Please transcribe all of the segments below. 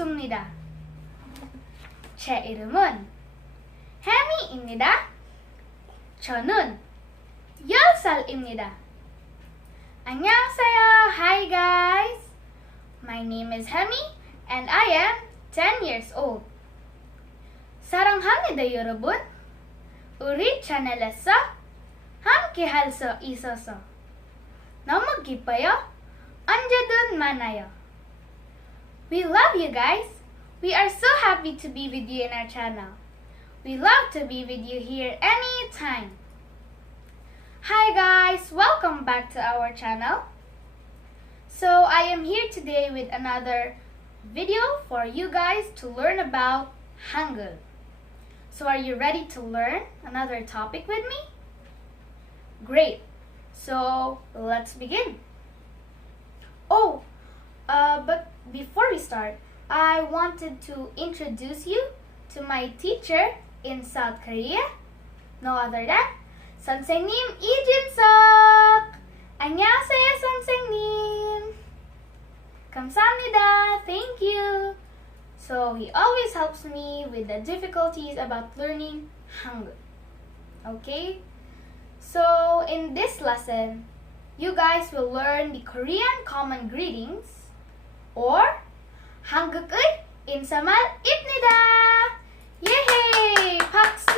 습니다. 제 이름은 해미입니다. 저는 10살입니다. 안녕하세요. Hi guys. My name is Hemi and I am 10 years old. 사랑합니다, 여러분. 우리 채널에서 함께 할 수 있어서 너무 기뻐요. 언제든 만나요. We love you guys. We are so happy to be with you in our channel. We love to be with you here anytime. Hi guys, welcome back to our channel. So I am here today with another video for you guys to learn about Hangul. So are you ready to learn another topic with me? Great. So let's begin. But before we start, I wanted to introduce you to my teacher in South Korea. No other than 선생님 이진석. 안녕하세요, 선생님. 감사합니다. Thank you. So he always helps me with the difficulties about learning Hangul. Okay? So in this lesson, you guys will learn the Korean common greetings or 한국의 인사말입니다. Yay! 박수!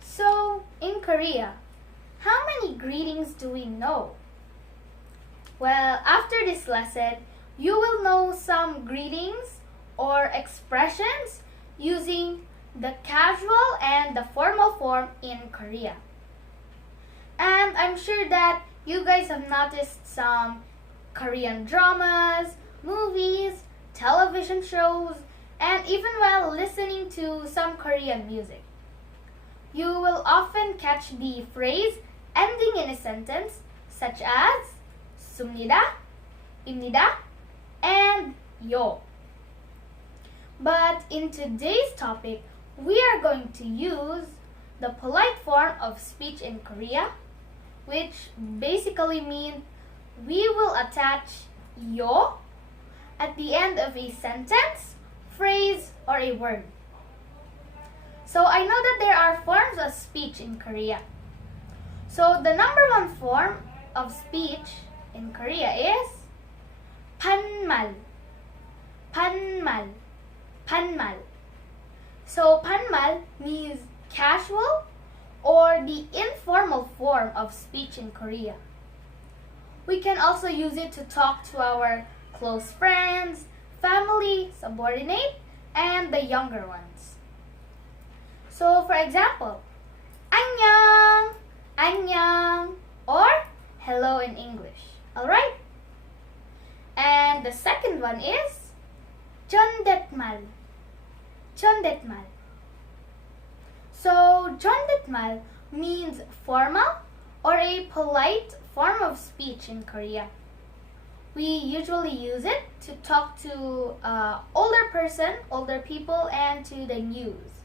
So in Korea, how many greetings do we know? Well, after this lesson, you will know some greetings or expressions using the casual and the formal form in Korea. And I'm sure that you guys have noticed some Korean dramas, movies, television shows, and even while listening to some Korean music. You will often catch the phrase ending in a sentence such as 습니다, 입니다, and 요. But in today's topic, we are going to use the polite form of speech in Korea, which basically means we will attach 요 at the end of a sentence, phrase, or a word. So I know that there are forms of speech in Korea. So the number one form of speech in Korea is 반말. 반말. 반말. So 반말 means casual or the informal form of speech in Korea. We can also use it to talk to our close friends, family, subordinate, and the younger ones. So for example, 안녕, 안녕, or hello in English. Alright? And the second one is 존댓말. 존댓말. So 존댓말 means formal or a polite form of speech in Korea. We usually use it to talk to older people, and to the news.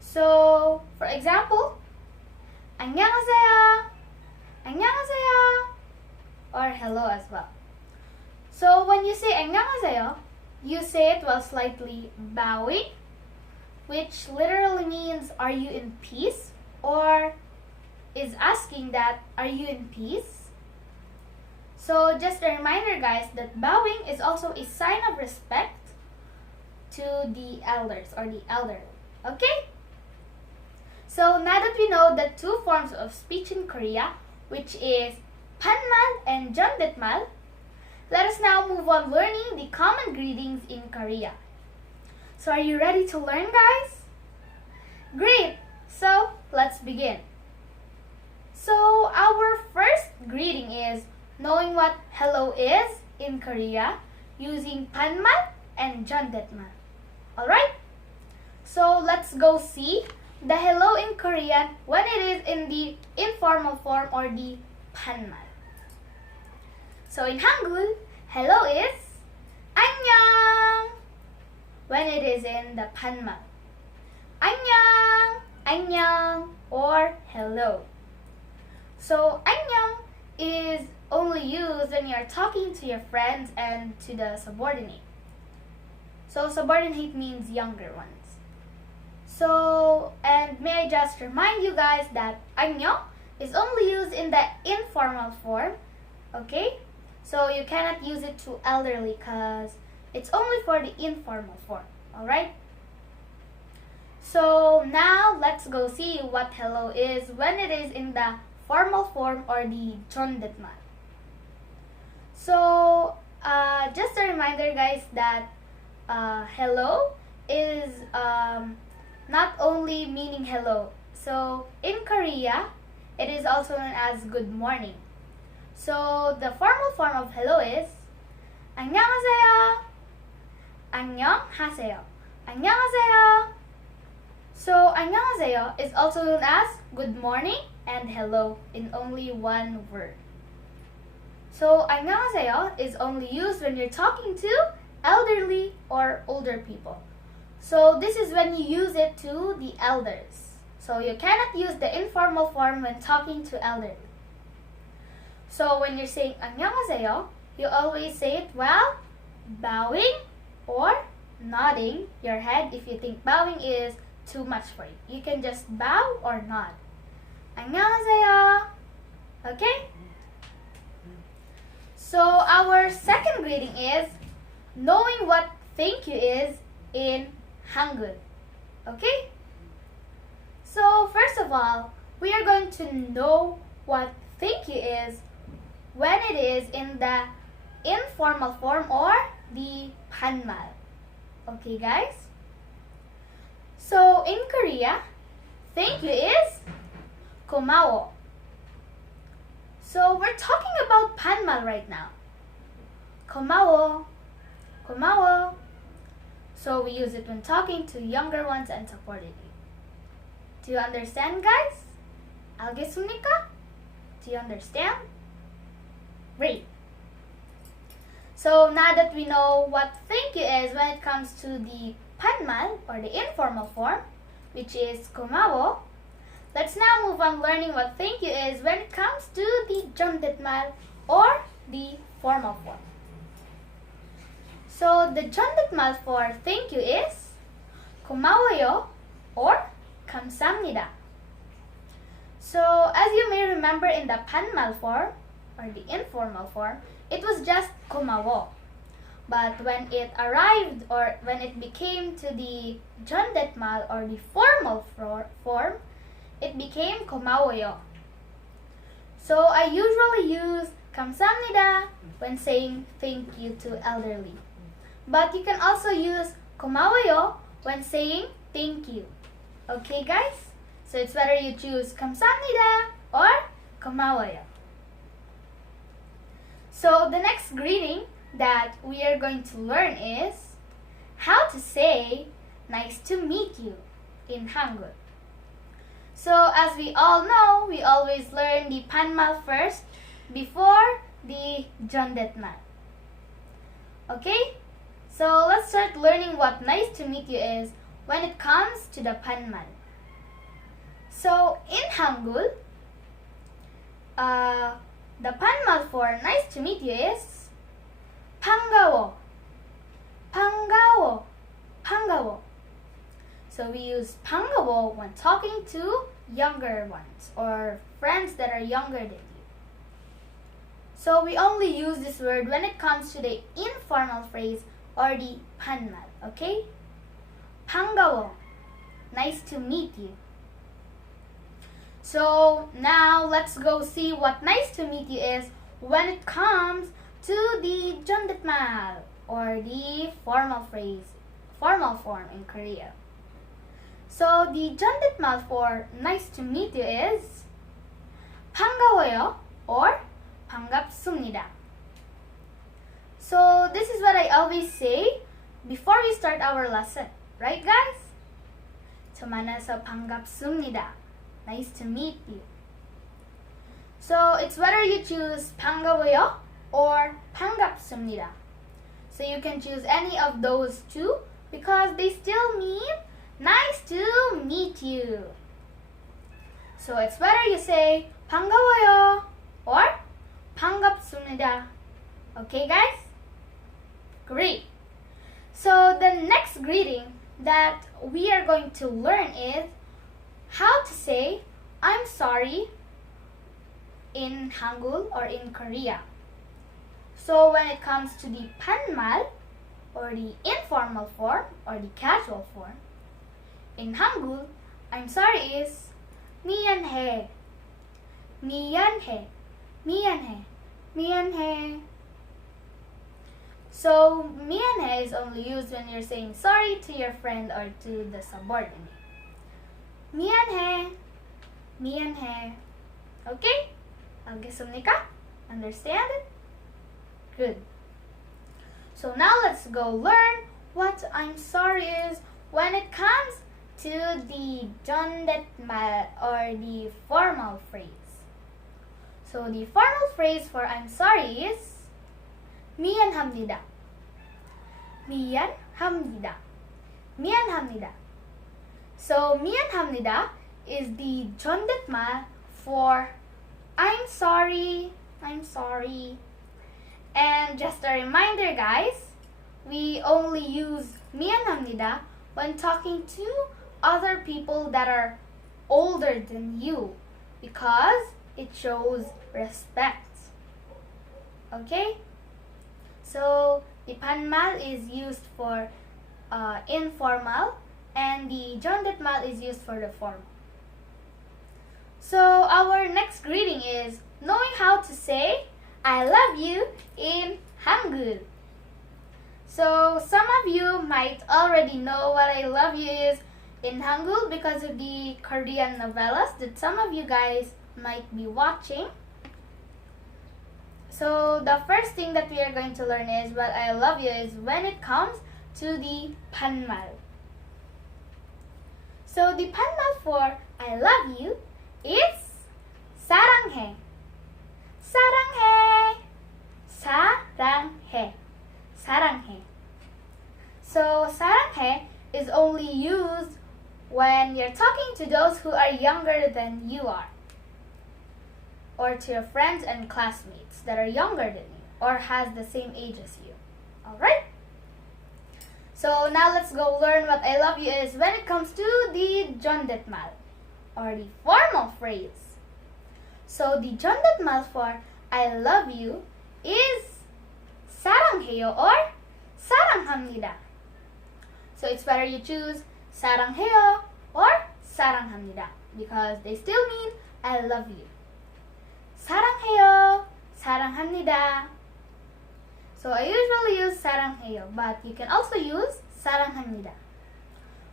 So, for example, 안녕하세요, 안녕하세요, or hello as well. So when you say 안녕하세요, you say it while slightly bowing, which literally means are you in peace, or is asking that are you in peace? So just a reminder guys that bowing is also a sign of respect to the elders or the elderly. Okay? So now that we know the two forms of speech in Korea, which is 반말 and 존댓말, let us now move on learning the common greetings in Korea. So are you ready to learn, guys? Great! So let's begin. So our first greeting is knowing what hello is in Korea using 반말 and 존댓말. Alright? So let's go see the hello in Korean when it is in the informal form or the 반말. So in Hangul, hello is 안녕 when it is in the 반말. 안녕, 안녕, or hello. So 안녕 is only used when you're talking to your friends and to the subordinate. So subordinate means younger ones. So, and may I just remind you guys that 안녕 is only used in the informal form, okay? So you cannot use it to elderly because it's only for the informal form, alright? So now let's go see what hello is when it is in the formal form or the 존댓말. So just a reminder guys that hello is not only meaning hello. So in Korea, it is also known as good morning. So the formal form of hello is 안녕하세요. 안녕하세요. 안녕하세요. So 안녕하세요 is also known as good morning and hello in only one word. So 안녕하세요 is only used when you're talking to elderly or older people. So this is when you use it to the elders. So you cannot use the informal form when talking to elderly. So when you're saying 안녕하세요, you always say it while bowing or nodding your head if you think bowing is too much for you. You can just bow or nod. 안녕하세요. Okay? So our second greeting is knowing what thank you is in Hangul. Okay? So first of all, we are going to know what thank you is when it is in the informal form or the 반말. Okay guys? So in Korea, thank you is 고마워. So we're talking about 반말 right now. 고마워. 고마워. So we use it when talking to younger ones and subordinate. Do you understand guys? 알겠습니까? Do you understand? Great. So now that we know what thank you is when it comes to the 반말 or the informal form, which is 고마워, let's now move on learning what thank you is when it comes to the 존댓말 or the formal form. So the 존댓말 for thank you is 고마워요 or 감사합니다. So as you may remember in the 반말 form or the informal form, it was just 고마워. But when it arrived or when it became to the 존댓말 or the formal form, it became 고마워요. So I usually use 감사합니다 when saying thank you to elderly. But you can also use 고마워요 when saying thank you. Okay guys? So it's better you choose 감사합니다 or 고마워요. So the next greeting that we are going to learn is how to say nice to meet you in Hangul. So as we all know, we always learn the 반말 first before the 존댓말. Okay? So let's start learning what nice to meet you is when it comes to the 반말. So in Hangul, the 반말 for nice to meet you is 반가워, 반가워, 반가워. So we use 반가워 when talking to younger ones or friends that are younger than you. So we only use this word when it comes to the informal phrase or the 반말, okay? 반가워, nice to meet you. So now let's go see what nice to meet you is when it comes to the 존댓말 or the formal phrase, formal form in Korea. So the 존댓말 for nice to meet you is 반가워요 or 반갑습니다. So this is what I always say before we start our lesson, right guys? 저 만나서 반갑습니다. Nice to meet you. So it's whether you choose 반가워요 or 반갑습니다. So you can choose any of those two because they still mean nice to meet you. So it's whether you say 반가워요 or 반갑습니다. Okay, guys? Great. So the next greeting that we are going to learn is how to say I'm sorry in Hangul or in Korea. So when it comes to the 반말 or the informal form or the casual form, in Hangul, I'm sorry is 미안해, 미안해, 미안해, 미안해. So 미안해 is only used when you're saying sorry to your friend or to the subordinate. 미안해, 미안해. Okay? 알겠습니까? Understand it? Good. So now let's go learn what I'm sorry is when it comes to the 존댓말 or the formal phrase. So the formal phrase for I'm sorry is 미안합니다. 미안합니다. 미안합니다. So 미안합니다 is the 존댓말 for I'm sorry, I'm sorry. And just a reminder, guys, we only use 미안합니다 when talking to other people that are older than you because it shows respect. Okay? So the 반말 is used for informal and the 존댓말 is used for the formal. So our next greeting is knowing how to say I love you in Hangul. So some of you might already know what I love you is in Hangul because of the Korean novellas that some of you guys might be watching. So the first thing that we are going to learn is what I love you is when it comes to the 반말. So the 반말 for I love you is 사랑해. 사랑해. 사랑해. 사랑해. So 사랑해 is only used when you're talking to those who are younger than you are, or to your friends and classmates that are younger than you or has the same age as you. Alright? So now let's go learn what I love you is when it comes to the 존댓말 or the formal phrase. So the 존댓말 for I love you is 사랑해요 or 사랑합니다. So it's better you choose 사랑해요 or 사랑합니다 because they still mean I love you. 사랑해요, 사랑합니다. So I usually use 사랑해요, but you can also use 사랑합니다.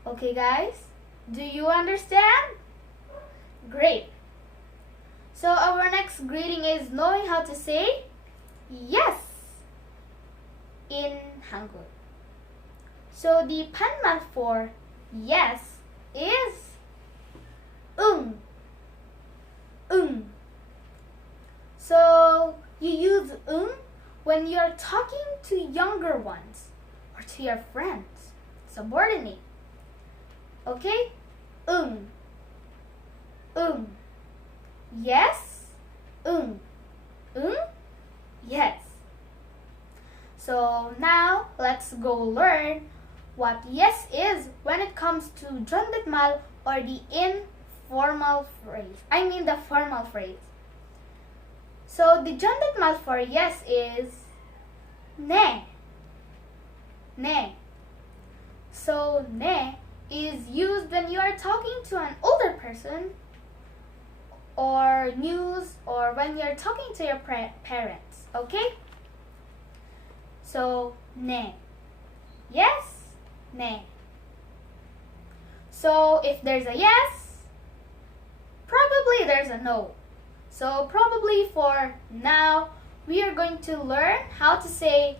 Okay, guys? Do you understand? Great. So our next greeting is knowing how to say yes in Hangul. So the 반말 for yes is 응. So you use 응 when you're talking to younger ones or to your friends, subordinate. Okay? 응. Yes. Yes. So now let's go learn what yes is when it comes to 존댓말 or the informal phrase. I mean the formal phrase. So the 존댓말 for yes is 네. 네. So 네 is used when you are talking to an older person or news or when you're talking to your parents. Okay? So 네. Yes, 네. So if there's a yes, probably there's a no. So probably for now, we are going to learn how to say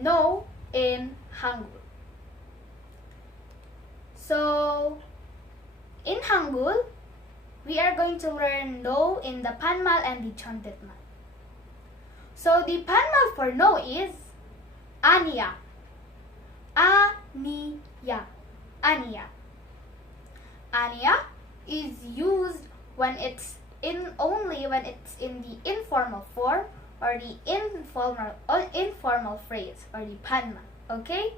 no in Hangul. So in Hangul, we are going to learn no in the 반말 and the 존댓말. So the 반말 for no is 아니야. 아니야. 아니야. 아니야 is used when it's only when it's in the informal form or the informal phrase or the panmal. Okay?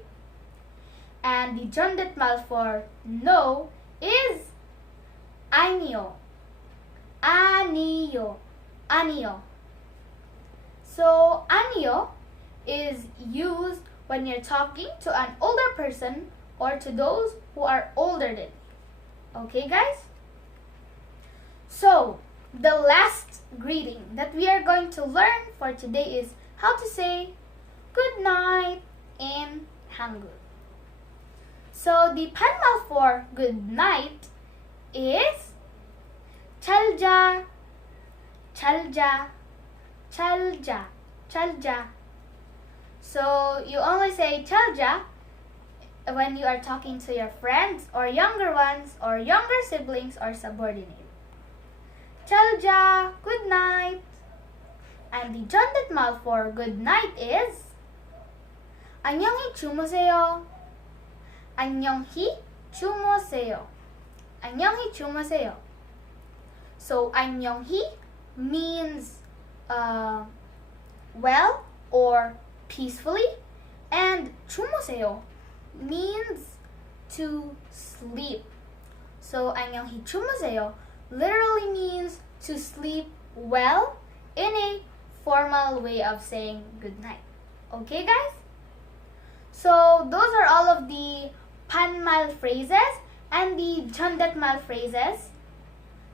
And the Jondatmal for no is anyo. Anio. Anio. So anio is used when you're talking to an older person or to those who are older than you. Okay, guys? So, the last greeting that we are going to learn for today is how to say good night in Hangul. So, the panmal for good night is chalja, chalja, chalja, chalja. So, you only say chalja when you are talking to your friends or younger ones or younger siblings or subordinates. Chalja, good night. And the Jondatmal for good night is 안녕히 주무세요. 안녕히 주무세요. 안녕히 주무세요. So 안녕히 means well or peacefully, and 주무세요 means to sleep. So 안녕히 주무세요 literally means to sleep well in a formal way of saying good night. Okay, guys? So those are all of the panmal phrases and the Jondatmal phrases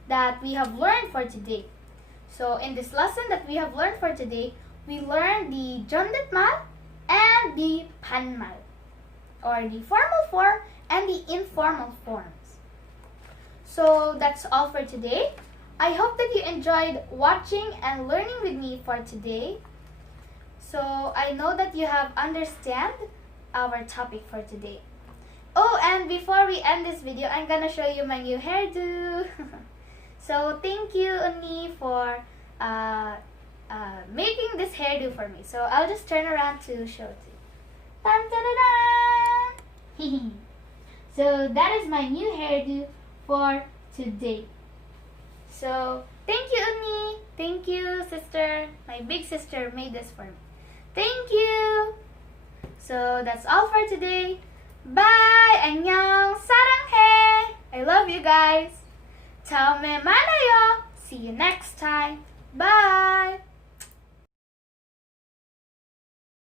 that we have learned for today. So in this lesson that we have learned for today, we learned the Jondatmal and the panmal, or the formal form and the informal forms. So that's all for today. I hope that you enjoyed watching and learning with me for today. So I know that you have understand our topic for today. Oh, and before we end this video, I'm gonna show you my new hairdo. So thank you, Uni, for making this hairdo for me. So I'll just turn around to show it to you. Dun, dun, dun, dun. So that is my new hairdo for today. So thank you, Uni. Thank you, sister. My big sister made this for me. Thank you. So that's all for today. Bye. 안녕. 사랑해. I love you guys. 다음에 만나요. See you next time. Bye.